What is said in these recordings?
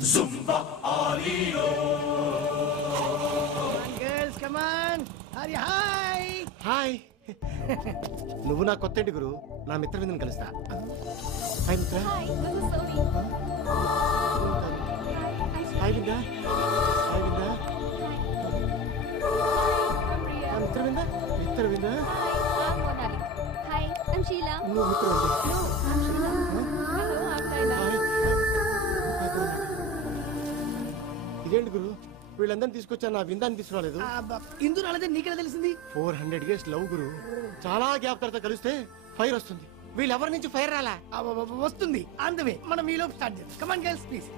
Zumba Alio. Girls, come on. Hurry, hi. Hi నువ్వు నా కొత్త ఇంటి గురు నా మిత్రవిందని కలుస్తా హాయ్ మిత్ర Hi, this is Sophie. Hi Vinda hi Vinda I'm Priya. Mitravinda Mitravinda Hi, I'm Monali. Hi, I'm Sheila. నువ్వు మిత్రవిందా I'm Sheila. Hello, I'm Kayla. ఇదేంటి గురు వీళ్ళందరినీ తీసుకొచ్చా నా విందాన్ని తీసుకురాలేదు ఇందు రాలేదే నీకెలా తెలిసింది 400 years లవ్ గురు చాలా గ్యాప్ తర్వాత కలిస్తే ఫైర్ వస్తుంది వీళ్ళెవరి నుంచి ఫైర్ రాలా వస్తుంది అందువే మనం ఈ లోపు స్టార్ట్ చేద్దాం కమాన్ girls please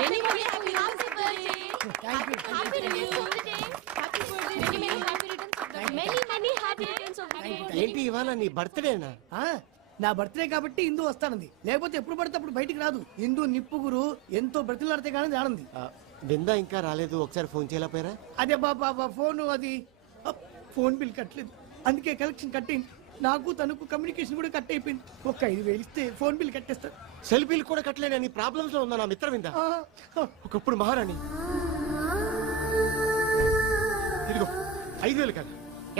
Many, many happy birthday. Thank you Happy returns of the day. Happy birthday. Many, many happy returns of the day. Many, many happy returns of the day. ఏంటి ఇవాళ నీ బర్త్డేనా నా బర్త్డే కాబట్టి ఇందు వస్తానంది లేకపోతే ఎప్పుడు పడితే అప్పుడు బయటికి రాదు ఇందు నిప్పుగురు ఎంతో బ్రతిలాడితే కానీ రానుంది విందా ఇంకా రాలేదు ఒకసారి ఫోన్ చేయలేకపోయారా అదే బాబా ఫోన్ అది ఫోన్ బిల్ కట్టలేదు అందుకే కలెక్షన్ కట్టింది నాకు తనకు కమ్యూనికేషన్ కూడా కట్ అయిపోయింది ఒక్క 5,000 ఇస్తే ఫోన్ బిల్ కట్టేస్తా సెల్ఫీలు కూడా కట్టలేని నీ ప్రాబ్లమ్స్ లో ఉందా నా మిత్ర విందా ఒకప్పుడు మహారాణి ఇదిగో 5,000 కదా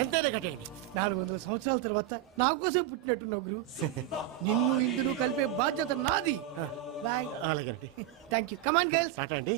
ఎంతైనా కట్టేయండి 400 సంవత్సరాల తర్వాత నా కోసం పుట్టినట్టున్నావు గురు నిన్ను ఇందును కలిపే బాధ్యత నాది బాయ్ అలాగండి thank you come on girls Tata అండి